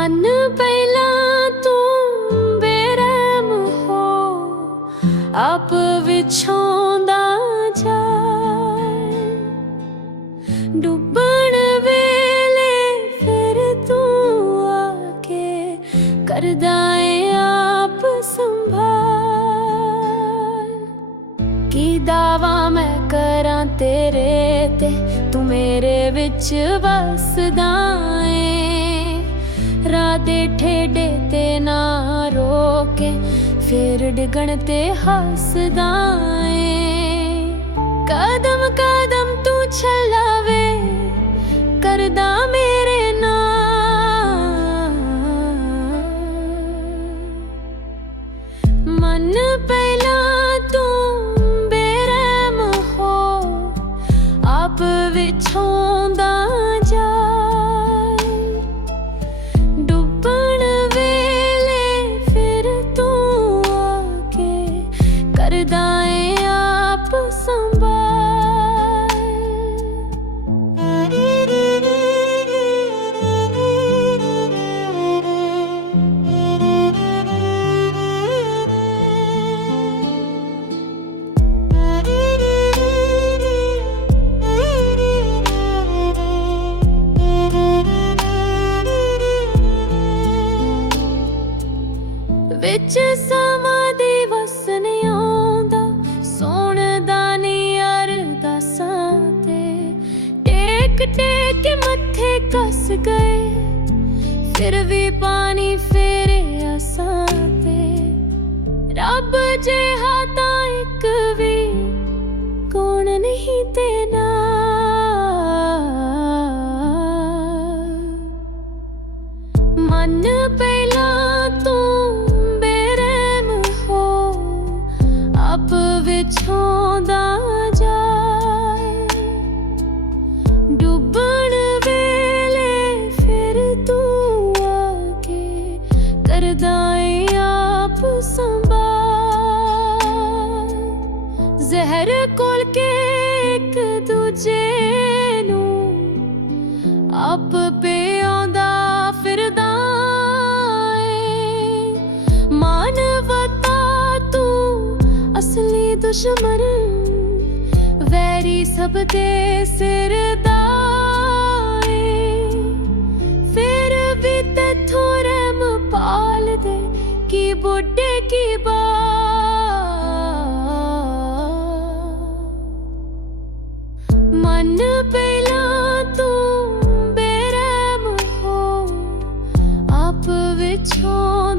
ਮਨ ਪਹਿਲਾਂ ਤੂੰ ਬੇਰਮ ਹੋ, ਆਪ ਵਿਛੋਂਦਾ ਜਾ ਡੁੱਬਣ ਵੇਲੇ ਫਿਰ ਤੂੰ ਆ ਕੇ ਕਰਦਾ ਏ ਆਪ ਸੰਭਾਲ। ਕੀ ਦਾਵਾ ਮੈਂ ਕਰਾਂ ਤੇਰੇ ਤੇ, ਤੂੰ ਮੇਰੇ ਵਿੱਚ ਵਸਦਾ ਏ। ਰਾਹ ਠੇਡੇ ਤੇ ਨਾ ਰੋਕੇ, ਫੇਰ ਡਿਗਣ ਤੇ ਹੱਸਦਾ ਏ। ਕਦਮ ਕਦਮ ਤੂੰ ਛਲਾਵੇ, ਕਰਦਾ ਮੇਰੇ ਨਾਲ। ਮਨ ਪਹਿਲਾਂ ਵਿੱਚ ਸਮਾਂ ਦੀ ਵਸਨ ਆਉਂਦਾ ਸੋਹਣਦਾ ਨੀ ਅਰਦਾਸਾਂ ਤੇ। ਟੇਕ ਟੇਕ ਮੱਥੇ ਕੱਸ ਗਏ, ਫਿਰ ਵੀ ਪਾਣੀ ਫੇਰੇ ਆਸਾਂ ਤੇ। ਰੱਬ ਜੇ ਹੱਥ ਕਰਦਾ ਏ ਆਪ ਸੰਭਾਲ। ਜ਼ਹਿਰ ਕੋਲ ਕੇ ਇੱਕ ਦੂਜੇ ਨੂੰ ਆਪ ਪਿਆਉਂਦਾ ਫਿਰਦਾ ਏ ਮਾਨਵਤਾ ਤੂੰ ਅਸਲੀ ਦੁਸ਼ਮਣ, ਵੈਰੀ ਸਭ ਦੇ ਸਿਰ ਦਾ ਕੀ ਬੁੱਢੇ ਕੀ ਬਾ? ਮਨ ਪਹਿਲਾਂ ਤੂੰ ਬੇਰਹਿਮ ਹੋ ਆਪ ਵਿਛੋਂ